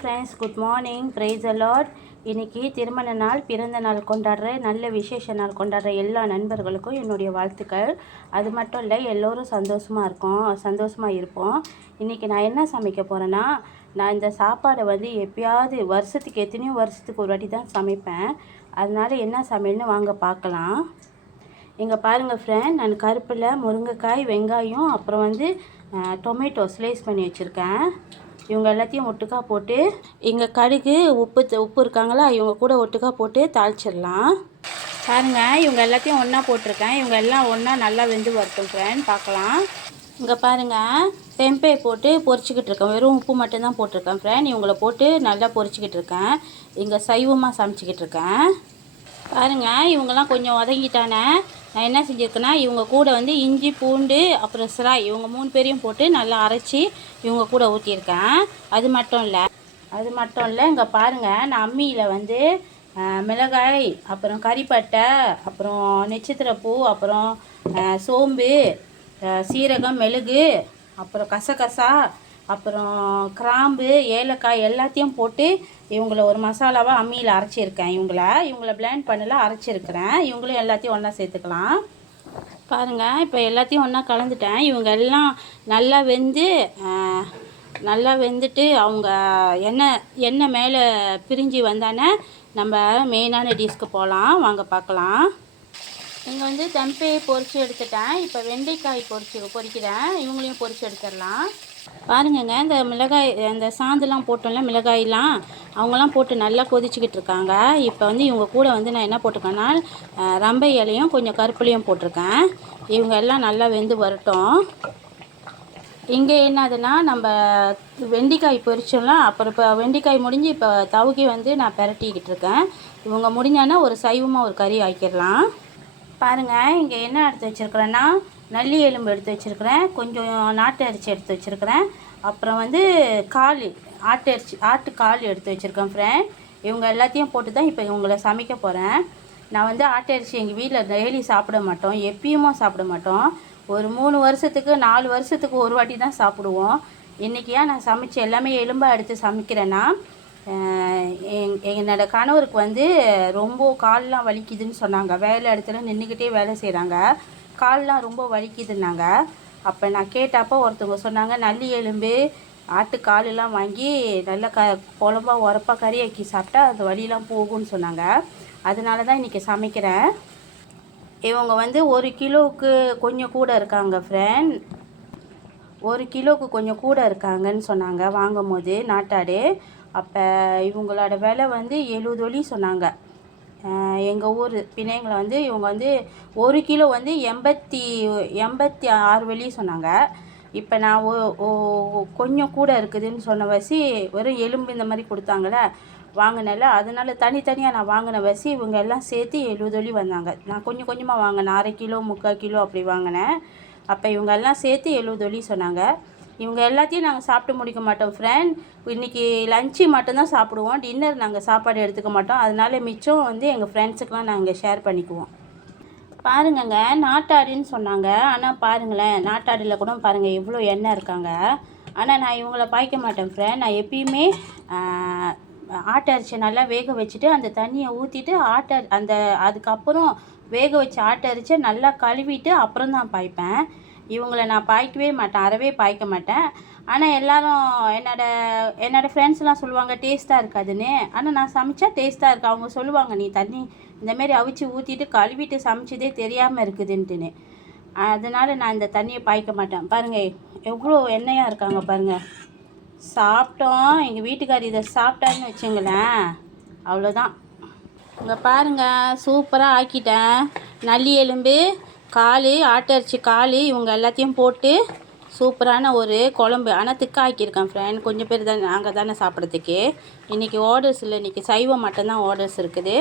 Friends, good morning. Praise the Lord. இன்றைக்கி திருமண நாள், பிறந்த நாள் கொண்டாடுற, நல்ல விசேஷ நாள் கொண்டாடுற எல்லா நண்பர்களுக்கும் என்னுடைய வாழ்த்துக்கள். அது மட்டும் இல்லை, எல்லோரும் சந்தோஷமாக இருப்போம். இன்றைக்கி நான் என்ன சமைக்க போகிறேன்னா, நான் இந்த சாப்பாடை எப்பயாவது வருஷத்துக்கு எத்தனையோ வருஷத்துக்கு ஒரு வாட்டி தான் சமைப்பேன். அதனால் என்ன சமையல்னு வாங்க பார்க்கலாம். இங்கே பாருங்கள் ஃப்ரெண்ட், நான் கருப்பில் முருங்கைக்காய், வெங்காயம், அப்புறம் டொமேட்டோ ஸ்லைஸ் பண்ணி வச்சுருக்கேன். இவங்க எல்லாத்தையும் ஒட்டுக்கா போட்டு, இங்கே கடுகு உப்பு இருக்காங்களா, இவங்க கூட ஒட்டுக்கா போட்டு தாளிச்சிடலாம். பாருங்கள், இவங்க எல்லாத்தையும் ஒன்றா போட்டிருக்கேன். இவங்க எல்லாம் ஒன்றா நல்லா வெந்து வரட்டும் ஃப்ரெண்ட், பார்க்கலாம். இங்கே பாருங்கள், தெம்பை போட்டு பொரிச்சிக்கிட்டு இருக்கேன். வெறும் உப்பு மட்டும்தான் போட்டிருக்கேன் ஃப்ரெண்ட். இவங்கள போட்டு நல்லா பொரிச்சிக்கிட்டு இருக்கேன். இங்கே சைவமாக சமைச்சிக்கிட்டு இருக்கேன். பாருங்கள், இவங்கெல்லாம் கொஞ்சம் வதங்கிட்டானே. நான் என்ன செஞ்சுருக்கேன்னா, இவங்க கூட இஞ்சி, பூண்டு, அப்புறம் சிராய், இவங்க 3 பேரையும் போட்டு நல்லா அரைச்சி இவங்க கூட ஊற்றியிருக்கேன். அது மட்டும் இல்லை, இங்கே பாருங்கள், நான் அம்மியில் மிளகாய், அப்புறம் கறிப்பட்டை, அப்புறம் நட்சத்திரப்பூ, அப்புறம் சோம்பு, சீரகம், மெழுகு, அப்புறம் கசகசா, அப்புறம் கிராம்பு, ஏலக்காய் எல்லாத்தையும் போட்டு இவங்கள ஒரு மசாலாவாக அம்மியில் அரைச்சிருக்கேன். இவங்கள பிளெண்ட் பண்ணல, அரைச்சிருக்கிறேன். இவங்களும் எல்லாத்தையும் ஒன்றா சேர்த்துக்கலாம். பாருங்கள், இப்போ எல்லாத்தையும் ஒன்றா கலந்துட்டேன். இவங்க எல்லாம் நல்லா வெந்துட்டு அவங்க எண்ணெய் மேலே பிரிஞ்சு வந்தானே நம்ம மெயினான டிஷ்க்கு போகலாம். வாங்க பார்க்கலாம். இங்கே தெம்பையை பொரித்து எடுத்துட்டேன். இப்போ வெண்டைக்காய் பொரிக்கிறேன். இவங்களையும் பொரித்து எடுத்துடலாம். பாருங்கங்க, இந்த மிளகாய், அந்த சாந்துலாம் போட்டோம்ல, மிளகாயெலாம் அவங்களாம் போட்டு நல்லா கொதிச்சிக்கிட்டு இருக்காங்க. இப்போ இவங்க கூட நான் என்ன போட்டிருக்கேன்னா, ரம்பை இலையும் கொஞ்சம் கருப்புலையும் போட்டிருக்கேன். இவங்க எல்லாம் நல்லா வெந்து வரட்டும். இங்கே என்னதுன்னா, நம்ம வெண்டைக்காய் பொரிச்சோம்ல, அப்புறம் இப்போ வெண்டைக்காய் முடிஞ்சு இப்போ தவுக்கி நான் பிரட்டிக்கிட்டு இருக்கேன். இவங்க முடிஞ்சானா ஒரு சைவமாக ஒரு கறி ஆக்கிடலாம். பாருங்கள், இங்கே என்ன எடுத்து வச்சுருக்கிறேன்னா, நல்லி எலும்பு எடுத்து வச்சுருக்கிறேன், கொஞ்சம் நாட்டு அரிசி எடுத்து வச்சுருக்கிறேன், அப்புறம் ஆட்டு கால் எடுத்து வச்சுருக்கேன் ஃப்ரெண்ட். இவங்க எல்லாத்தையும் போட்டு தான் இப்போ இவங்கள சமைக்க போகிறேன். நான் ஆட்டு அரிசி எங்கள் வீட்டில் டெய்லி சாப்பிட மாட்டோம், எப்பயுமே சாப்பிட மாட்டோம். ஒரு 3 வருஷத்துக்கு 4 வருஷத்துக்கு ஒரு வாட்டி தான் சாப்பிடுவோம். இன்றைக்கி ஏன் நான் சமைச்சு எல்லாமே எலும்பாக எடுத்து சமைக்கிறேன்னா, என்னோடய கணவருக்கு ரொம்ப கால்லாம் வலிக்குதுன்னு சொன்னாங்க. வேலை இடத்துல நின்றுக்கிட்டே வேலை செய்கிறாங்க, கால்லாம் ரொம்ப வலிக்குதுன்னாங்க. அப்போ நான் கேட்டப்போ ஒருத்தவங்க சொன்னாங்க, நல்லி எலும்பு, ஆட்டுக்காலெல்லாம் வாங்கி நல்லா குழம்பா உரப்பாக கறி ஆக்கி சாப்பிட்டா அந்த வலியெலாம் போகும்னு சொன்னாங்க. அதனால தான் இன்றைக்கி சமைக்கிறேன். இவங்க 1 கிலோவுக்கு கொஞ்சம் கூட இருக்காங்க ஃப்ரெண்ட். 1 கிலோவுக்கு கொஞ்சம் கூட இருக்காங்கன்னு சொன்னாங்க வாங்கும் போது, நாட்டாடு. அப்போ இவங்களோட விலை 70 வெள்ளி சொன்னாங்க. எங்கள் ஊர் பிணையங்களை இவங்க 1 கிலோ 86 வெள்ளி சொன்னாங்க. இப்போ நான் கொஞ்சம் கூட இருக்குதுன்னு சொன்ன வசி வெறும் எலும்பு இந்த மாதிரி கொடுத்தாங்களே வாங்கினல, அதனால தனித்தனியாக நான் வாங்கின வசி இவங்க எல்லாம் சேர்த்து 70 வெள்ளி வந்தாங்க. நான் கொஞ்சம் கொஞ்சமாக வாங்கினேன், 1/2 கிலோ 3/4 கிலோ அப்படி வாங்கினேன். அப்போ இவங்க எல்லாம் சேர்த்து 70 வெள்ளி சொன்னாங்க. இவங்க எல்லாத்தையும் நாங்கள் சாப்பிட்டு முடிக்க மாட்டோம் ஃப்ரெண்ட். இன்றைக்கி லஞ்சு மட்டும்தான் சாப்பிடுவோம், டின்னர் நாங்கள் சாப்பாடு எடுத்துக்க மாட்டோம். அதனால மிச்சம் எங்கள் ஃப்ரெண்ட்ஸுக்கெலாம் நாங்கள் ஷேர் பண்ணிக்குவோம். பாருங்கங்க, நாட்டாடுன்னு சொன்னாங்க. ஆனால் பாருங்களேன், நாட்டாடில் கூட பாருங்கள் எவ்வளோ எண்ணெய் இருக்காங்க. ஆனால் நான் இவங்கள பாய்க்க மாட்டேன் ஃப்ரெண்ட். நான் எப்பயுமே ஆட்டு அரிசியை நல்லா வேக வச்சுட்டு அந்த தண்ணியை ஊற்றிட்டு அதுக்கப்புறம் வேக வச்ச ஆட்டு அரிசியை நல்லா கழுவிட்டு அப்புறம் தான் பாய்ப்பேன். இவங்கள நான் பாய்க்கவே மாட்டேன், அறவே பாய்க்க மாட்டேன். ஆனால் எல்லோரும் என்னோடய ஃப்ரெண்ட்ஸ்லாம் சொல்லுவாங்க டேஸ்ட்டாக இருக்காதுன்னு. ஆனால் நான் சமைச்சா டேஸ்ட்டாக இருக்குது. அவங்க சொல்லுவாங்க, நீ தண்ணி இந்தமாரி அவிச்சு ஊற்றிட்டு கழுவிட்டு சமைச்சதே தெரியாமல் இருக்குதுன்ட்டுன்னு. அதனால் நான் இந்த தண்ணியை பாய்க்க மாட்டேன். பாருங்கள் எவ்வளோ எண்ணெயாக இருக்காங்க பாருங்கள். சாப்பிட்டோம், எங்கள் வீட்டுக்கார் இதை சாப்பிட்டாருன்னு வச்சுங்களேன், அவ்வளோதான். இங்கே பாருங்கள், சூப்பராக ஆக்கிட்டேன். நல்லி எலும்பு, ஆட்டரிசி கால், இவங்க எல்லாத்தையும் போட்டு சூப்பரான ஒரு குழம்பு. ஆனால் திக்கா ஆக்கியிருக்கேன் ஃப்ரெண்ட். கொஞ்சம் பேர் தான் நாங்கள் தானே சாப்பிட்றதுக்கு. இன்றைக்கி ஆர்டர்ஸ் இல்லை, இன்றைக்கி சைவம் மட்டும்தான் ஆர்டர்ஸ் இருக்குது.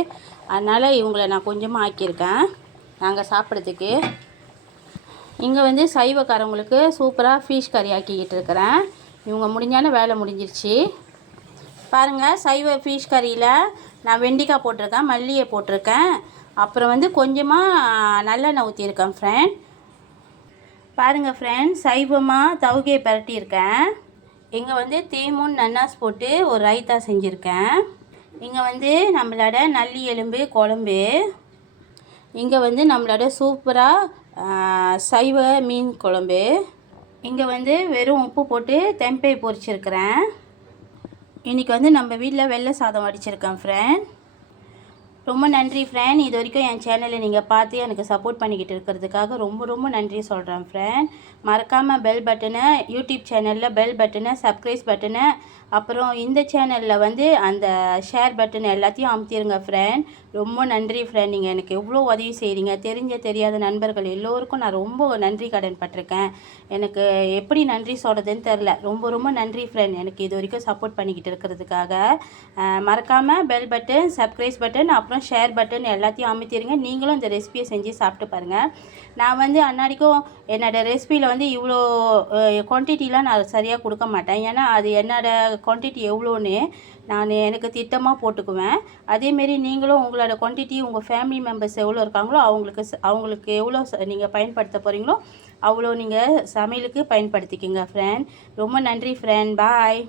அதனால் இவங்கள நான் கொஞ்சமாக ஆக்கியிருக்கேன் நாங்கள் சாப்பிட்றதுக்கு. இங்கே சைவக்காரவங்களுக்கு சூப்பராக ஃபிஷ் கறி ஆக்கிக்கிட்டு இருக்கிறேன். இவங்க முடிஞ்சான வேலை முடிஞ்சிருச்சு. பாருங்கள், சைவ ஃபிஷ் கறியில் நான் வெண்டைக்காய் போட்டிருக்கேன், மல்லியை போட்டிருக்கேன், அப்புறம் கொஞ்சமாக நல்லெண்ணெய் ஊற்றியிருக்கேன் ஃப்ரெண்ட். பாருங்கள் ஃப்ரெண்ட், சைவமாக தவுகையை பரட்டியிருக்கேன். இங்கே வந்து தேமூன் நன்னாஸ் போட்டு ஒரு ரைத்தா செஞ்சுருக்கேன். இங்கே வந்து நம்மளோட நல்லி எலும்பு குழம்பு. இங்கே வந்து நம்மளோட சூப்பராக சைவ மீன் குழம்பு. இங்கே வந்து வெறும் உப்பு போட்டு தெம்பை பொரிச்சிருக்கிறேன். இன்றைக்கி வந்து நம்ம வீட்டில் வெள்ளை சாதம் வடிச்சிருக்கேன் ஃப்ரெண்ட். ரொம்ப நன்றி ஃப்ரெண்ட். இது வரைக்கும் என் சேனலை நீங்கள் பார்த்து எனக்கு சப்போர்ட் பண்ணிக்கிட்டு இருக்கிறதுக்காக ரொம்ப ரொம்ப நன்றி சொல்கிறேன் ஃப்ரெண்ட். மறக்காமல் பெல் பட்டனை, யூடியூப் சேனலில் பெல் பட்டனை, சப்ஸ்கிரைப் பட்டனை, அப்புறம் இந்த சேனலில் வந்து அந்த ஷேர் பட்டன் எல்லாத்தையும் அமுத்திடுங்க ஃப்ரெண்ட். ரொம்ப நன்றி ஃப்ரெண்ட். நீங்கள் எனக்கு எவ்வளோ உதவி செய்கிறீங்க. தெரியாத நண்பர்கள் எல்லோருக்கும் நான் ரொம்ப நன்றி கடன் பட்டிருக்கேன். எனக்கு எப்படி நன்றி சொல்கிறதுன்னு தெரில. ரொம்ப ரொம்ப நன்றி ஃப்ரெண்ட், எனக்கு இது வரைக்கும் சப்போர்ட் பண்ணிக்கிட்டு இருக்கிறதுக்காக. மறக்காமல் பெல் பட்டன், சப்ஸ்கிரைப் பட்டன், அப்புறம் ஷேர் பட்டன் எல்லாத்தையும் அமுத்திடுங்க. நீங்களும் இந்த ரெசிபியை செஞ்சு சாப்பிட்டு பாருங்கள். நான் வந்து அன்னாடிக்கும் என்னோடய ரெசிபியில் வந்து இவ்வளோ குவான்டிட்டிலாம் நான் சரியாக கொடுக்க மாட்டேன். ஏன்னா அது என்னோடய குவான்டிட்டி எவ்வளோன்னு நான் எனக்கு திட்டமாக போட்டுக்குவேன். அதேமாரி நீங்களும் உங்களோட குவான்டிட்டி, உங்கள் ஃபேமிலி மெம்பர்ஸ் எவ்வளோ இருக்காங்களோ அவங்களுக்கு எவ்வளோ நீங்கள் பயன்படுத்த போகிறீங்களோ அவ்வளோ நீங்கள் சமையலுக்கு பயன்படுத்திக்கிங்க ஃப்ரெண்ட். ரொம்ப நன்றி ஃப்ரெண்ட். பாய்.